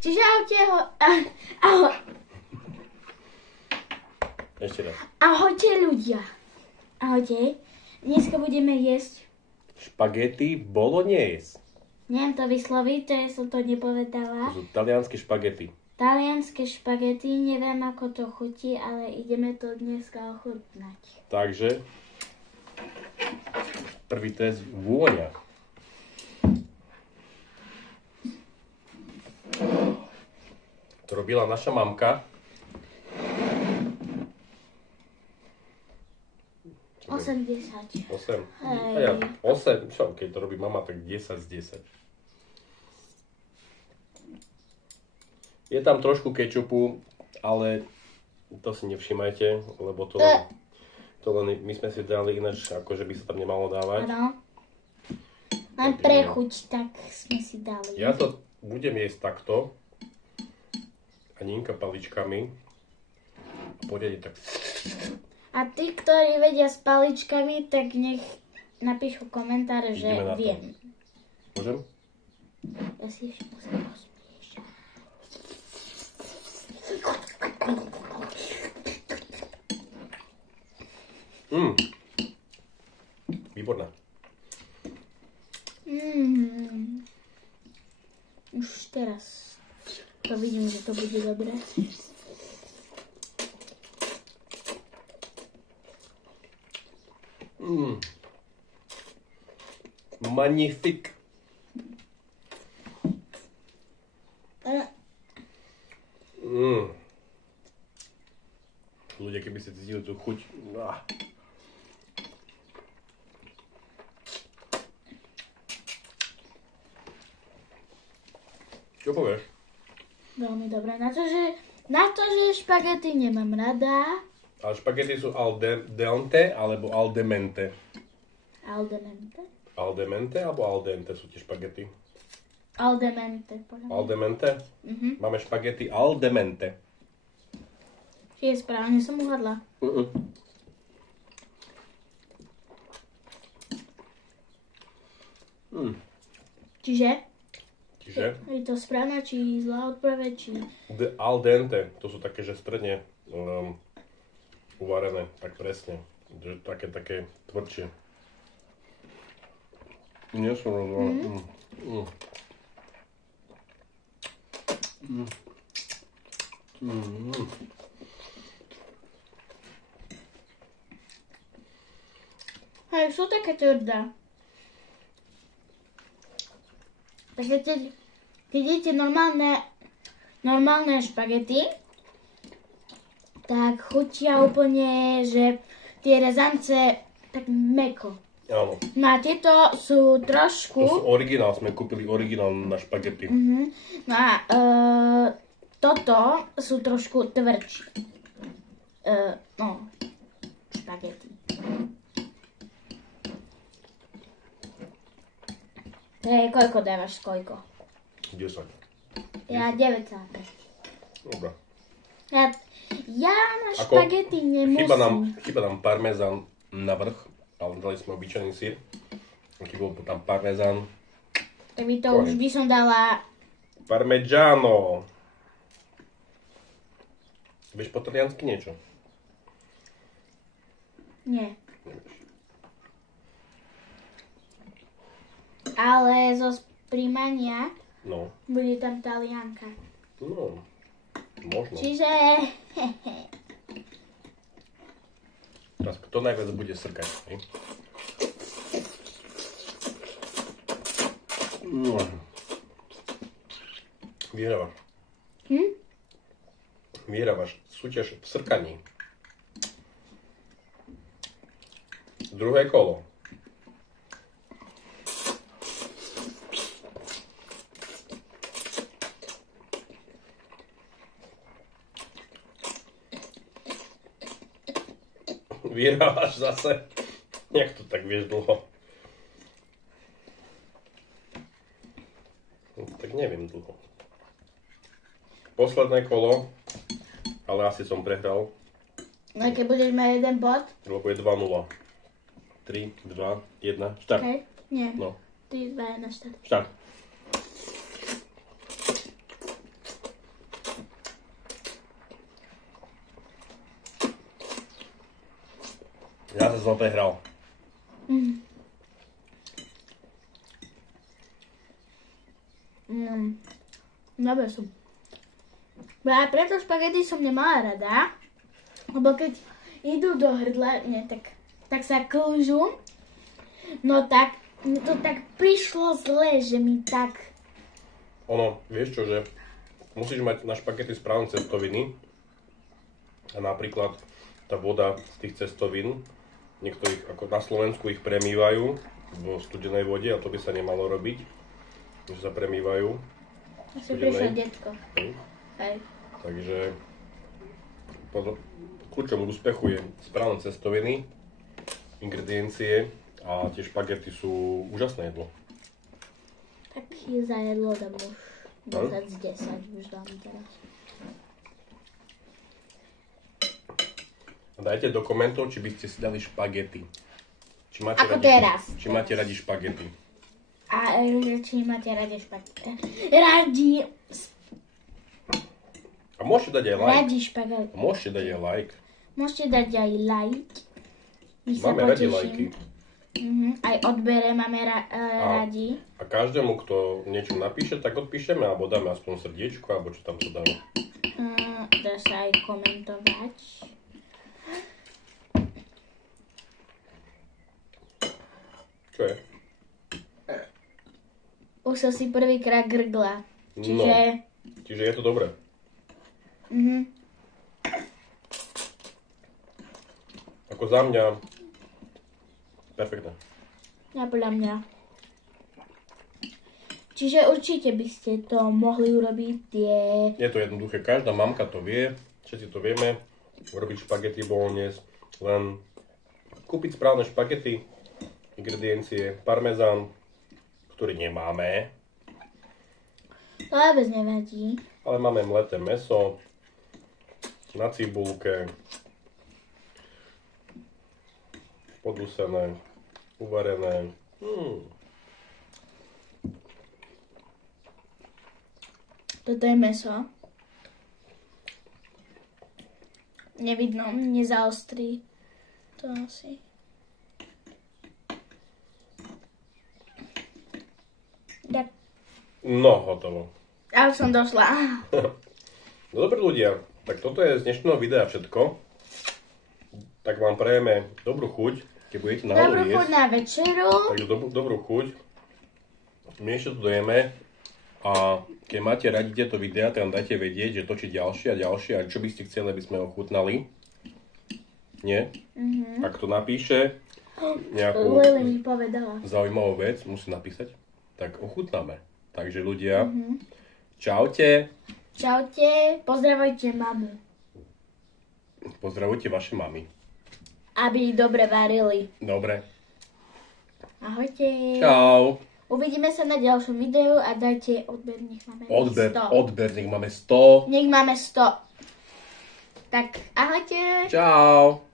Čiže Ešte raz. ahojte ľudia. Ahojte. Dneska budeme jesť. Špagety bolognese. Neviem to vysloviť, to ja som to nepovedala. To sú talianske špagety. Talianske špagety, neviem ako to chutí, ale ideme to dneska ochutnať. Takže prvý test vôňa. To robila naša mamka. 80. 8. Hej. A ja 8, čo, keď to robí mama, tak 10 z 10. Je tam trošku kečupu, ale to si nevšimajte, lebo to len my sme si dali ináč, akože by sa tam nemalo dávať. Áno. Len pre chuť, tak sme si dali. Ja to budem jesť takto. A Ninka paličkami. A poriadne tak. A tí, ktorí vedia s paličkami, tak nech napíšu komentáre, že Ideme na to. viem. Môžem? Ja si ešte musím rozmiešať. Výborná. Už teraz to vidím, že to bude dobré. Magnifique. Ľudia, keby ste cítili tú chuť. Čo povieš? Veľmi dobré. Na to, že špagety nemám rada. Ale špagety sú al dente alebo al demente? Al demente. Al demente alebo al dente sú tie špagety? Al demente. Al demente? Máme špagety al demente. Či je správne, som uhadla. Čiže? Je to správna, či zlá odpoveď, či... Al dente, to sú také, že stredne uvarené, tak presne. Že také tvrdšie. Nie sú rozvarené. Hej, sú také tvrdé. Takže keď jete normálne špagety, tak chutia úplne, že tie rezance tak mäkko. Áno. No a tieto sú trošku... To sú originál, sme kúpili originál na špagety. No a toto sú trošku tvrdšie. Špagety. Koľko dávaš, koľko? 10. Ja 9,5. Dobre. Ja na špagety nemusím. Chýba nám parmezán na vrch, ale dali sme obyčajný syr. Chýbal tam parmezán. Tak by to už by som dala... Parmigiano. Vieš po taliansky niečo? Nie. Nevieš. Ale zo príjmania No. bude tam Talianka. No. Možno. Čiže... Teraz kto najviac bude srkať? Hej? Vyhrávaš. Vyhrávaš súťaž v srkaní. Druhé kolo. Vyhrávaš zase. Jak to tak vieš dlho? Tak neviem dlho. Posledné kolo, ale asi som prehral. No keď budeš mať jeden bod. Lebo je 2-0. 3, 2, 1, štart. Okay. Nie. No. 3, 2, 1, štart. Štart. Ja sa som prehral. Dobre sú. A preto špagety som nemala rada, lebo keď idú do hrdla, tak sa klžú. No tak, to tak prišlo zle, že mi tak... Ono, vieš čo, že musíš mať na špagety správne cestoviny. A napríklad tá voda z tých cestovín, niektorých, ako na Slovensku ich premývajú v studenej vode a to by sa nemalo robiť, že sa premývajú. Asi prišiel detko. Hej. Takže kľúčom k úspechu je správne cestoviny, ingrediencie a tie špagety sú úžasné jedlo. Tak je za jedlo dám už 10 z 10, už dám teraz. Dajte do komentov, či by ste si dali špagety. Či máte Ako radi, teraz. Či máte radi špagety. A či máte radi špagety. Radi. A môžete dať aj like. Radi špagety. Môžete dať aj like. Môžete dať aj like. My sa Máme radi poteším. lajky. Aj odbere máme radi. A každému, kto niečo napíše, tak odpíšeme, alebo dáme aspoň srdiečko, alebo čo tam sa dá. Dá sa aj komentovať. Čo je? Už som si prvýkrát grgla. Čiže... Čiže je to dobré. Ako za mňa, perfektné. Ja podľa mňa. Čiže určite by ste to mohli urobiť tie... Je to jednoduché, každá mamka to vie, všetci to vieme, urobiť špagety bolognese, len kúpiť správne špagety, ingrediencie, parmezán, ktorý nemáme. To vôbec nevadí. Ale máme mleté mäso, na cibulke, podusené, uvarené. Toto je mäso. Nevidno, nezaostrí. To asi. Tak. No, hotovo. Ja už som došla. No dobre ľudia, tak toto je z dnešného videa všetko. Tak vám prajeme dobrú chuť, keď budete náhodou Dobrú jesť. chuť na večeru. Takže dobrú chuť. My ešte to dojeme. A keď máte radi tieto videá, tak nám dajte vedieť, že točiť ďalšie a ďalšie. A čo by ste chceli, aby sme ochutnali. Nie? Ak to napíše nejakú Lili mi povedala. zaujímavú vec, musí napísať, tak ochutnáme. Takže ľudia, čaute. Čaute, pozdravujte mamu. Pozdravujte vaše mamy. Aby dobre varili. Dobre. Ahojte. Čau. Uvidíme sa na ďalšom videu a dajte odber, nech máme 100. Odber, nech máme 100. Nech máme 100. Tak, ahojte. Čau.